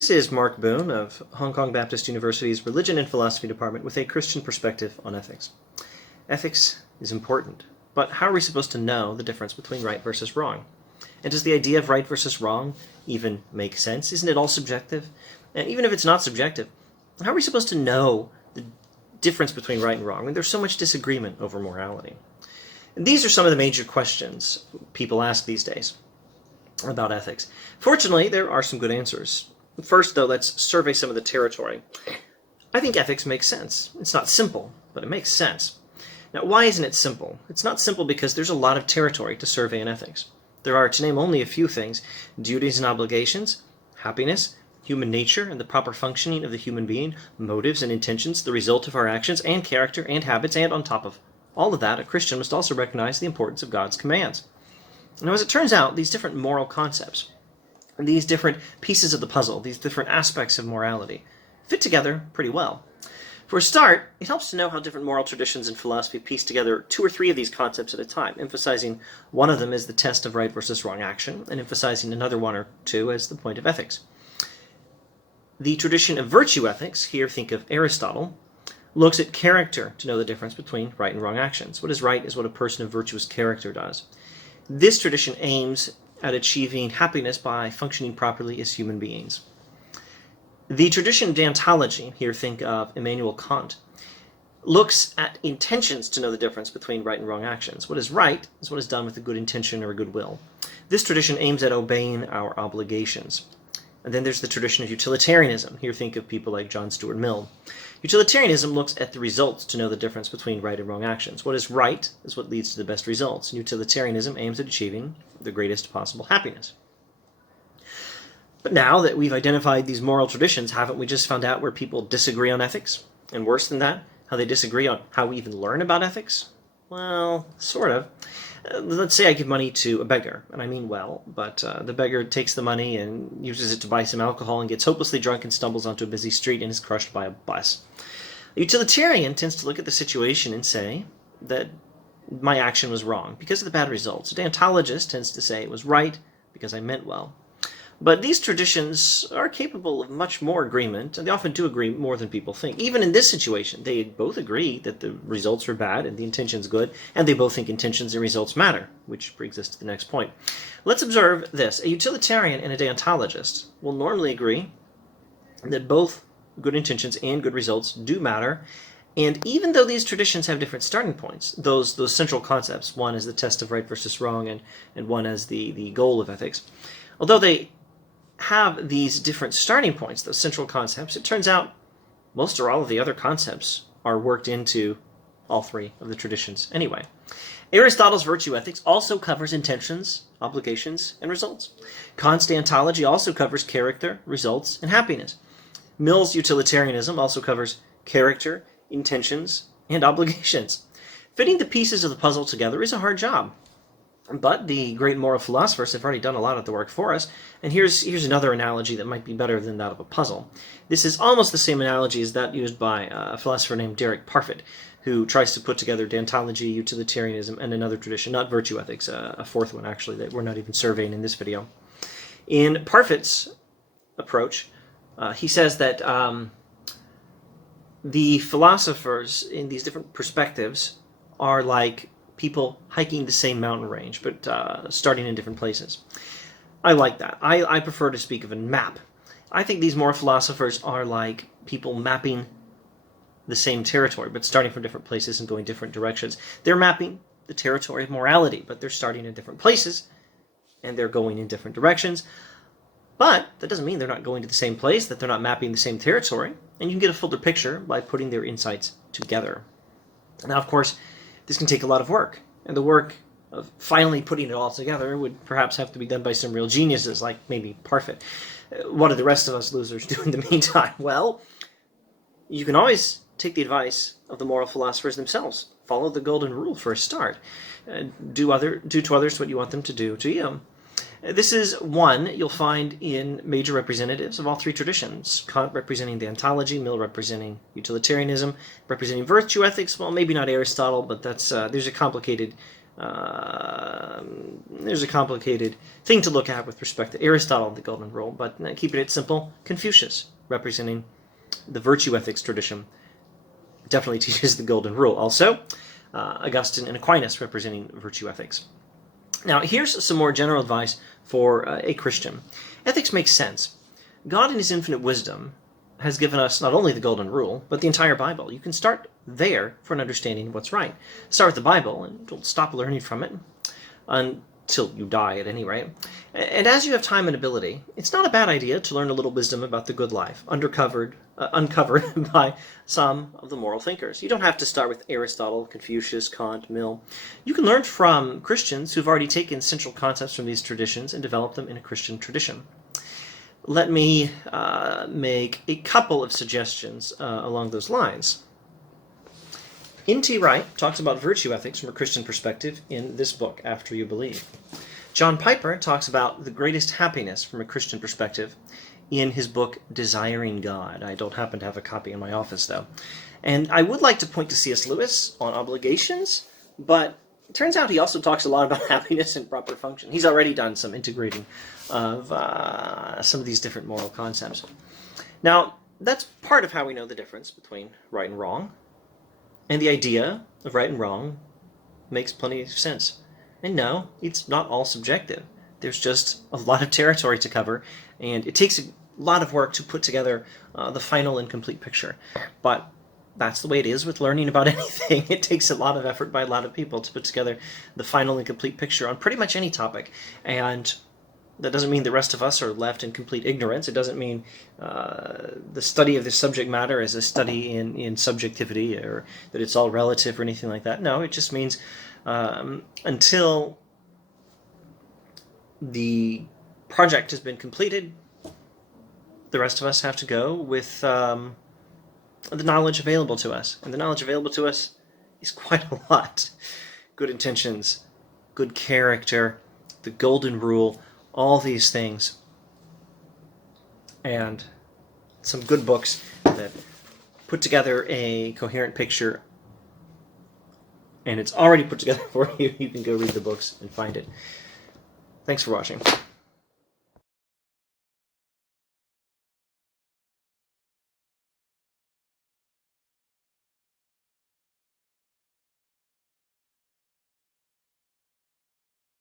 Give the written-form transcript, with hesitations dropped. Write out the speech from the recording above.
This is Mark Boone of Hong Kong Baptist University's Religion and Philosophy Department with a Christian perspective on ethics. Ethics is important, but how are we supposed to know the difference between right versus wrong? And does the idea of right versus wrong even make sense? Isn't it all subjective? And even if it's not subjective, how are we supposed to know the difference between right and wrong when there's so much disagreement over morality? And these are some of the major questions people ask these days about ethics. Fortunately, there are some good answers. First, though, let's survey some of the territory. I think ethics makes sense. It's not simple, but it makes sense. Now, why isn't it simple? It's not simple because there's a lot of territory to survey in ethics. There are, to name only a few things, duties and obligations, happiness, human nature and the proper functioning of the human being, motives and intentions, the result of our actions, and character and habits, and on top of all of that, a Christian must also recognize the importance of God's commands. Now, as it turns out, these different moral concepts, these different pieces of the puzzle, these different aspects of morality, fit together pretty well. For a start, it helps to know how different moral traditions and philosophy piece together two or three of these concepts at a time, emphasizing one of them as the test of right versus wrong action, and emphasizing another one or two as the point of ethics. The tradition of virtue ethics, here think of Aristotle, looks at character to know the difference between right and wrong actions. What is right is what a person of virtuous character does. This tradition aims at achieving happiness by functioning properly as human beings. The tradition of Deontology, here think of Immanuel Kant, looks at intentions to know the difference between right and wrong actions. What is right is what is done with a good intention or a good will. This tradition aims at obeying our obligations. And then there's the tradition of Utilitarianism. Here think of people like John Stuart Mill. Utilitarianism looks at the results to know the difference between right and wrong actions. What is right is what leads to the best results. And utilitarianism aims at achieving the greatest possible happiness. But now that we've identified these moral traditions, haven't we just found out where people disagree on ethics? And worse than that, how they disagree on how we even learn about ethics? Well, sort of. Let's say I give money to a beggar, and I mean well, but the beggar takes the money and uses it to buy some alcohol and gets hopelessly drunk and stumbles onto a busy street and is crushed by a bus. A utilitarian tends to look at the situation and say that my action was wrong because of the bad results. A deontologist tends to say it was right because I meant well. But these traditions are capable of much more agreement, and they often do agree more than people think. Even in this situation, they both agree that the results are bad and the intention's good, and they both think intentions and results matter, which brings us to the next point. Let's observe this. A utilitarian and a deontologist will normally agree that both good intentions and good results do matter, and even though these traditions have different starting points, those central concepts, one as the test of right versus wrong and one as the goal of ethics, although they have these different starting points, those central concepts, it turns out most or all of the other concepts are worked into all three of the traditions anyway. Aristotle's virtue ethics also covers intentions, obligations, and results. Kant's deontology also covers character, results, and happiness. Mill's utilitarianism also covers character, intentions, and obligations. Fitting the pieces of the puzzle together is a hard job. But the great moral philosophers have already done a lot of the work for us, and here's another analogy that might be better than that of a puzzle. This is almost the same analogy as that used by a philosopher named Derek Parfit, who tries to put together deontology, utilitarianism, and another tradition, not virtue ethics, a fourth one actually that we're not even surveying in this video. In Parfit's approach, he says that the philosophers in these different perspectives are like people hiking the same mountain range, but starting in different places. I like that. I prefer to speak of a map. I think these moral philosophers are like people mapping the same territory, but starting from different places and going different directions. They're mapping the territory of morality, but they're starting in different places, and they're going in different directions. But that doesn't mean they're not going to the same place, that they're not mapping the same territory, and you can get a fuller picture by putting their insights together. Now, of course, this can take a lot of work, and the work of finally putting it all together would perhaps have to be done by some real geniuses, like maybe Parfit. What do the rest of us losers do in the meantime? Well, you can always take the advice of the moral philosophers themselves. Follow the golden rule for a start. Do to others what you want them to do to you. This is one you'll find in major representatives of all three traditions. Kant representing deontology, Mill representing utilitarianism, representing virtue ethics. Well, maybe not Aristotle, but that's there's a complicated There's a complicated thing to look at with respect to Aristotle and the Golden Rule, but keeping it simple, Confucius, representing the virtue ethics tradition, definitely teaches the Golden Rule. Also, Augustine and Aquinas, representing virtue ethics. Now, here's some more general advice for a Christian. Ethics makes sense. God in his infinite wisdom has given us not only the Golden Rule, but the entire Bible. You can start there for an understanding of what's right. Start with the Bible, and don't stop learning from it until you die, at any rate. And as you have time and ability, it's not a bad idea to learn a little wisdom about the good life, uncovered by some of the moral thinkers. You don't have to start with Aristotle, Confucius, Kant, Mill. You can learn from Christians who've already taken central concepts from these traditions and developed them in a Christian tradition. Let me make a couple of suggestions along those lines. N.T. Wright talks about virtue ethics from a Christian perspective in this book, After You Believe. John Piper talks about the greatest happiness from a Christian perspective in his book, Desiring God. I don't happen to have a copy in my office, though. And I would like to point to C.S. Lewis on obligations, but it turns out he also talks a lot about happiness and proper function. He's already done some integrating of some of these different moral concepts. Now, that's part of how we know the difference between right and wrong. And the idea of right and wrong makes plenty of sense. And no, it's not all subjective. There's just a lot of territory to cover, and it takes a lot of work to put together the final and complete picture. But that's the way it is with learning about anything. It takes a lot of effort by a lot of people to put together the final and complete picture on pretty much any topic. And that doesn't mean the rest of us are left in complete ignorance. It doesn't mean the study of the subject matter is a study in subjectivity, or that it's all relative or anything like that. No, it just means until the project has been completed, the rest of us have to go with the knowledge available to us. And the knowledge available to us is quite a lot. Good intentions, good character, the Golden Rule, all these things, and some good books that put together a coherent picture, and it's already put together for you. You can go read the books and find it. Thanks for watching.